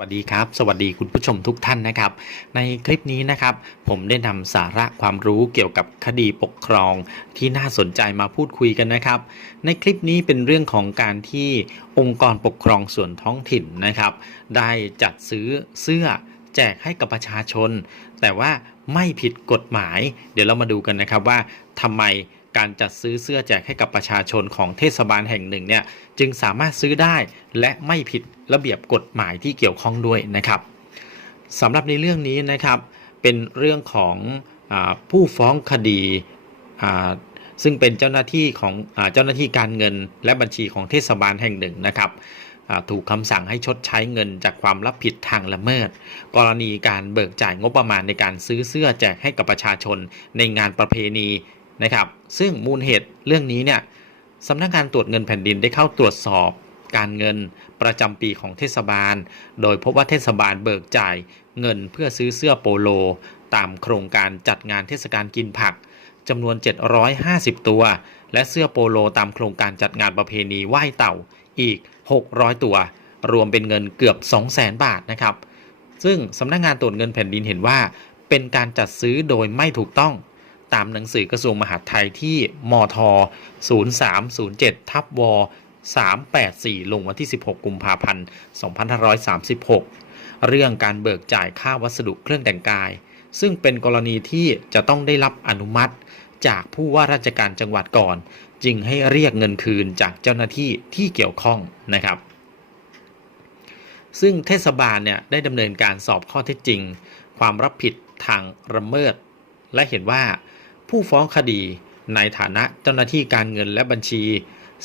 สวัสดีครับ สวัสดีคุณผู้ชมทุกท่านนะครับ ในคลิปนี้นะครับ ผมได้นำสาระความรู้เกี่ยวกับคดีปกครองที่น่าสนใจมาพูดคุยกันนะครับ ในคลิปนี้เป็นเรื่องของการที่องค์กรปกครองส่วนท้องถิ่นนะครับ ได้จัดซื้อเสื้อแจกให้กับประชาชน แต่ว่าไม่ผิดกฎหมาย เดี๋ยวเรามาดูกันนะครับว่าทำไม การจัดซื้อเสื้อแจกให้กับประชาชนของเทศบาลแห่งหนึ่งเนี่ยจึงสามารถซื้อได้และไม่ผิดระเบียบกฎหมายที่เกี่ยวข้องด้วยนะครับสำหรับในเรื่องนี้นะครับเป็นเรื่องของอผู้ฟ้องคดีซึ่งเป็นเจ้าหน้าที่ของอเจ้าหน้าที่การเงิน และบัญชีของเทศบาลแห่งหนึ่งนะครับถูกคำสั่งให้ชดใช้เงินจากความรับผิดทางละเมิด กรณีการเบิกจ่ายงบประมาณในการซื้อเสื้อแจกให้กับประชาชนในงานประเพณี นะครับ ซึ่งมูลเหตุเรื่องนี้เนี่ยสำนักงานตรวจเงินแผ่นดินได้เข้าตรวจสอบการเงินประจำปีของเทศบาล โดยพบว่าเทศบาลเบิกจ่ายเงินเพื่อซื้อเสื้อโปโล ตามโครงการจัดงานเทศกาลกินผักจำนวน 750 ตัว และเสื้อโปโลตามโครงการจัดงานประเพณีไหว้เต่าอีก 600 ตัว รวมเป็นเงินเกือบ 200,000 บาทนะครับ ซึ่งสำนักงานตรวจเงินแผ่นดินเห็นว่า เป็นการจัดซื้อโดยไม่ถูกต้อง ตามหนังสือกระทรวงมหาดไทยที่มท 0307 ทับว 384 ลงวันที่ 16 กุมภาพันธ์ 2536 เรื่องการเบิกจ่ายค่าวัสดุเครื่องแต่งกาย ซึ่งเป็นกรณีที่จะต้องได้รับอนุมัติจากผู้ว่าราชการจังหวัดก่อน จึงให้เรียกเงินคืนจากเจ้าหน้าที่ที่เกี่ยวข้องนะครับ ซึ่งเทศบาลเนี่ยได้ดำเนินการสอบข้อเท็จจริง ความรับผิดทางละเมิด และเห็นว่า ผู้ฟ้องคดี ในฐานะเจ้าหน้าที่การเงินและบัญชี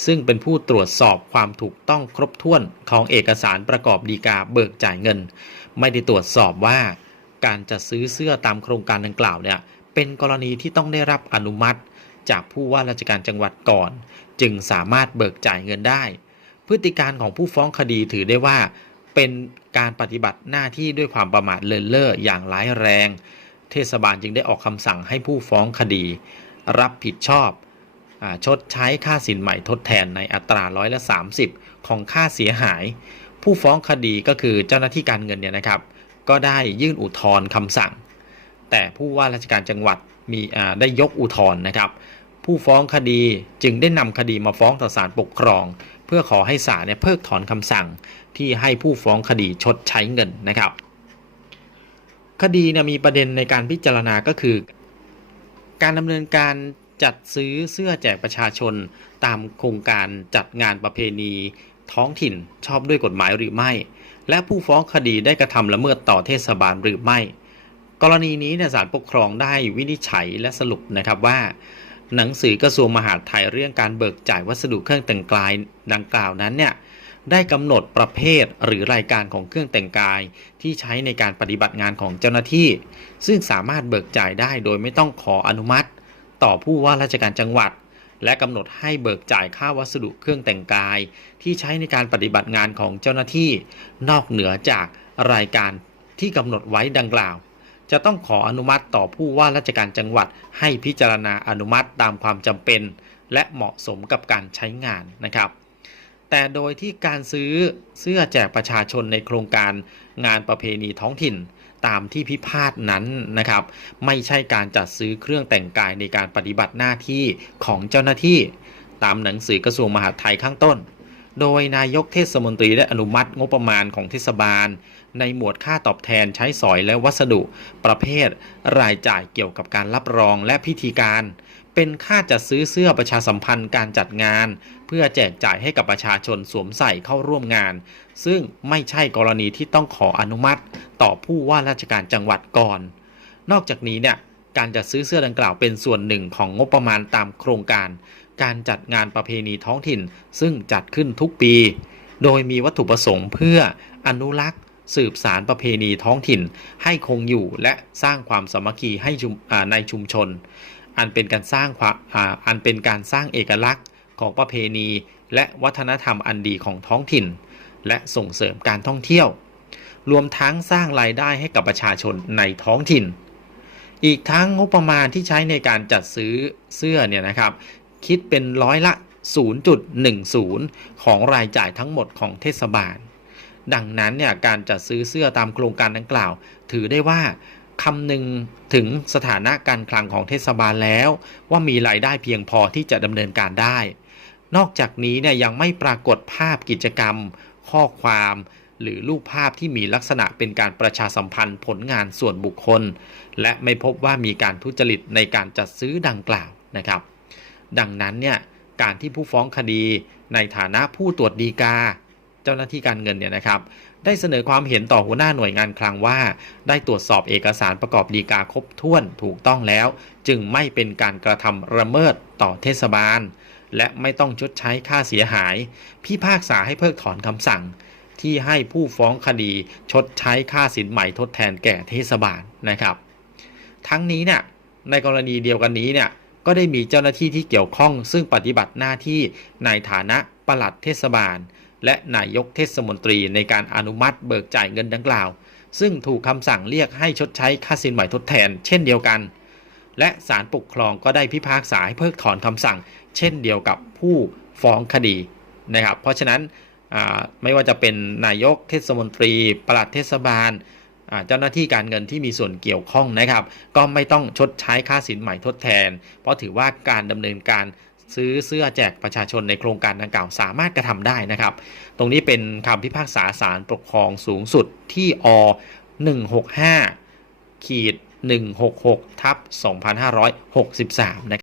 ซึ่งเป็นผู้ตรวจสอบความถูกต้องครบถ้วนของเอกสารประกอบดีกาเบิกจ่ายเงิน ไม่ได้ตรวจสอบว่า การจัดซื้อเสื้อตามโครงการดังกล่าวเนี่ยเป็นกรณีที่ต้องได้รับอนุมัติ จากผู้ว่าราชการจังหวัดก่อน จึงสามารถเบิกจ่ายเงินได้ พฤติการของผู้ฟ้องคดีถือได้ว่า เป็นการปฏิบัติหน้าที่ด้วยความประมาทเลินเล่ออย่างร้ายแรง เทศบาลจึงได้ออกคำสั่งให้ผู้ฟ้องคดี รับผิดชอบอชดใช้ค่าสินใหม่ทดแทนในอัตราร้อยละ 30 ของค่าเสียหาย ผู้ฟ้องคดีก็คือเจ้าหน้าที่การเงินเนี่ยนะครับ ก็ได้ยื่นอุทธรณ์คำสั่ง แต่ผู้ว่าราชการจังหวัดมีได้ยกอุทธรณ์นะครับ ผู้ฟ้องคดีจึงได้นำคดีมาฟ้องต่อศาลปกครอง เพื่อขอให้ศาลเนี่ยเพิกถอนคำสั่งที่ให้ผู้ฟ้องคดีชดใช้เงินนะครับ คดีเนี่ยมีประเด็นในการพิจารณาก็คือ การดำเนินการจัดซื้อเสื้อแจกประชาชน ตามโครงการจัดงานประเพณีท้องถิ่นชอบด้วยกฎหมายหรือไม่ และผู้ฟ้องคดีได้กระทำละเมิดต่อเทศบาลหรือไม่ กรณีนี้เนี่ยศาลปกครองได้วินิจฉัยและสรุปนะครับว่า หนังสือกระทรวงมหาดไทยเรื่องการเบิกจ่ายวัสดุเครื่องแต่งกายดังกล่าวนั้นเนี่ย ได้กำหนดประเภทหรือรายการของเครื่องแต่งกาย ที่ใช้ในการปฏิบัติงานของเจ้าหน้าที่ ซึ่งสามารถเบิกจ่ายได้โดยไม่ต้องขออนุมัติ ต่อผู้ว่าราชการจังหวัด และกำหนดให้เบิกจ่ายค่าวัสดุเครื่องแต่งกาย ที่ใช้ในการปฏิบัติงานของเจ้าหน้าที่ นอกเหนือจากรายการที่กำหนดไว้ดังกล่าว จะต้องขออนุมัติต่อผู้ว่าราชการจังหวัด ให้พิจารณาอนุมัติตามความจำเป็น และเหมาะสมกับการใช้งานนะครับ แต่โดยที่การซื้อเสื้อแจกประชาชนในโครงการงานประเพณีท้องถิ่นตามที่พิพาทนั้นนะครับ ไม่ใช่การจัดซื้อเครื่องแต่งกายในการปฏิบัติหน้าที่ของเจ้าหน้าที่ ตามหนังสือกระทรวงมหาดไทยข้างต้น โดยนายกเทศมนตรีได้อนุมัติงบประมาณของเทศบาล ในหมวดค่าตอบแทนใช้สอยและวัสดุ ประเภทรายจ่ายเกี่ยวกับการรับรองและพิธีการ เป็นค่าจัดซื้อเสื้อประชาสัมพันธ์การจัดงาน เพื่อแจกจ่ายให้กับประชาชนสวมใส่เข้าร่วมงาน ซึ่งไม่ใช่กรณีที่ต้องขออนุมัติ ต่อผู้ว่าราชการจังหวัดก่อน นอกจากนี้เนี่ยการจัดซื้อเสื้อดังกล่าวเป็นส่วนหนึ่งของงบประมาณตามโครงการ การจัดงานประเพณีท้องถิ่น ซึ่งจัดขึ้นทุกปี โดยมีวัตถุประสงค์เพื่ออนุรักษ์ สืบสารประเพณีท้องถิ่น ให้คงอยู่และสร้างความสามัคคีให้ในชุมชน อันเป็นการสร้างความอันเป็นการสร้างเอกลักษณ์ของประเพณี และวัฒนธรรมอันดีของท้องถิ่น และส่งเสริมการท่องเที่ยว รวมทั้งสร้างรายได้ให้กับประชาชนในท้องถิ่น อีกทั้งงบประมาณที่ใช้ในการจัดซื้อเสื้อเนี่ยนะครับ คิดเป็นร้อยละ 0.10 ของรายจ่ายทั้งหมดของเทศบาล ดังนั้นเนี่ยการจัดซื้อเสื้อตามโครงการดังกล่าว ถือได้ว่า คำนึงถึงสถานะการคลังของเทศบาลแล้ว ว่ามีรายได้เพียงพอที่จะดำเนินการได้ นอกจากนี้เนี่ยยังไม่ปรากฏภาพกิจกรรม ข้อความ หรือรูปภาพที่มีลักษณะเป็นการประชาสัมพันธ์ผลงานส่วนบุคคล และไม่พบว่ามีการทุจริตในการจัดซื้อดังกล่าวนะครับ ดังนั้นเนี่ยการที่ผู้ฟ้องคดีในฐานะผู้ตรวจดีกา เจ้าหน้าที่การเงินเนี่ยนะครับ ได้เสนอความเห็นต่อหัวหน้าหน่วยงานคลังว่า ได้ตรวจสอบเอกสารประกอบดีกาครบถ้วนถูกต้องแล้ว จึงไม่เป็นการกระทำระเมิดต่อเทศบาล และไม่ต้องชดใช้ค่าเสียหาย พิพากษาให้เพิกถอนคำสั่ง ที่ให้ผู้ฟ้องคดีชดใช้ค่าสินใหม่ทดแทนแก่เทศบาลนะครับ ทั้งนี้เนี่ยในกรณีเดียวกันนี้เนี่ยก็ได้มีเจ้าหน้าที่ที่เกี่ยวข้อง ซึ่งปฏิบัติหน้าที่ในฐานะปลัดเทศบาล และนายกเทศมนตรีในการอนุมัติเบิกจ่ายเงินดังกล่าว ซึ่งถูกคำสั่งเรียกให้ชดใช้ค่าสินใหม่ทดแทน เช่นเดียวกัน และศาลปกครองก็ได้พิพากษาให้เพิกถอนคำสั่ง เช่นเดียวกับผู้ฟ้องคดีนะครับ เพราะฉะนั้นไม่ว่าจะเป็นนายกเทศมนตรี ปลัดเทศบาลเจ้าหน้าที่การเงินที่มีส่วนเกี่ยวข้องนะครับ ก็ไม่ต้องชดใช้ค่าสินใหม่ทดแทน เพราะถือว่าการดำเนินการ ซื้อเสื้อแจกประชาชนในโครงการดังกล่าวสามารถกระทำได้นะครับ ตรงนี้เป็นคำพิพากษาศาลปกครองสูงสุดที่อ165ขีด166ทับ2563นะครับ